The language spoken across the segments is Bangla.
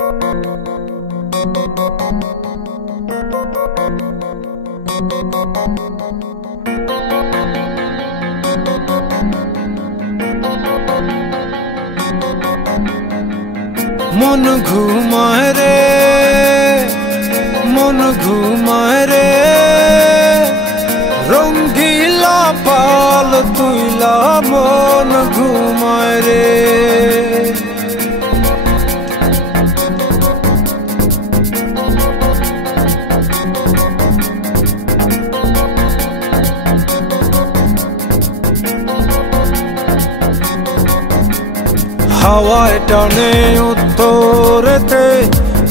मन घुमाए रे मन घुमाए रे रंगीला पाल तुइला मन घुमाए रे হাওয়ায় টানে উত্তরেতে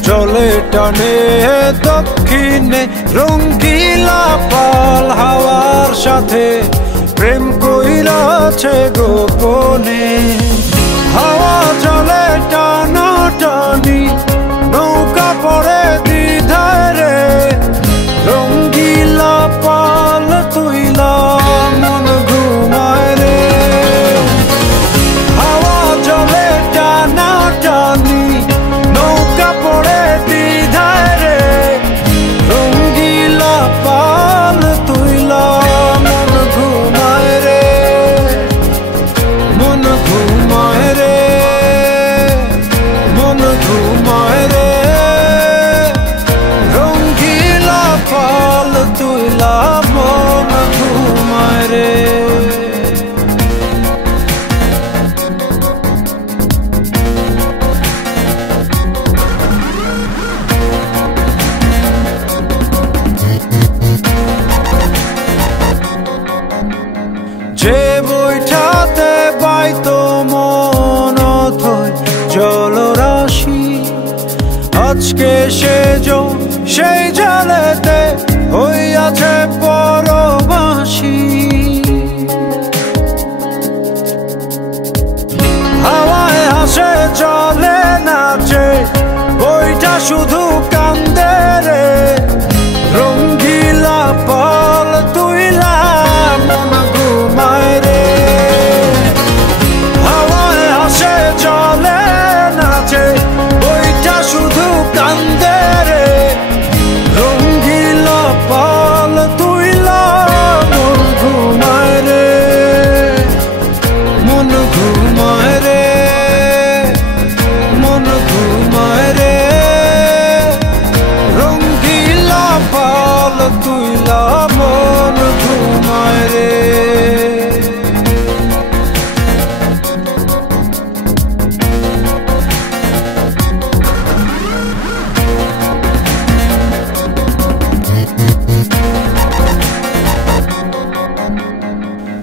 জলে টানে দক্ষিণে রঙ্গিলা পাল হাওয়ার সাথে প্রেম কইরাছে গোপনে হাওয়া চলে টানা টানি নৌকা পড়ে দ্বিধায় রে রঙ্গিলা পাল তুইলা মন ঘুমায় রে নৌকা পড়ে দ্বিধায় রে রঙ্গিলা পাল তুইলা মন ঘুমায় রে মন ঘুমায় রে মন ঘুমায় রে রঙ্গিলা পাল তুইলা মন ঘুমায় রে যে বইটাতে বাইতো মন অথই জলরাশি আজকে সেই জলেতে হইয়াছে পরবাসী হাওয়ায় হাসে চলে নাচে বইটা শুধু কান্দে রে রঙ্গিলা পাল তুইলা মন ঘুমায় রে হাওয়ায় হাসে চলে নাচে বইটা শুধু কান্দে রে রঙ্গিলা পাল তুইলা মন ঘুমায় রে মন ঘুমায় রে মন ঘুমায় রে রঙ্গিলা পাল তুইলা মন ঘুমায় রে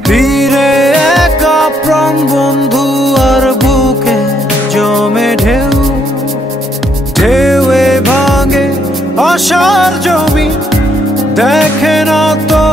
তীরে একা প্রাণ বন্ধু আর বুকে জমে ঢেউ ঢেউয়ে ভাঙে আশার জমি দেখে না তো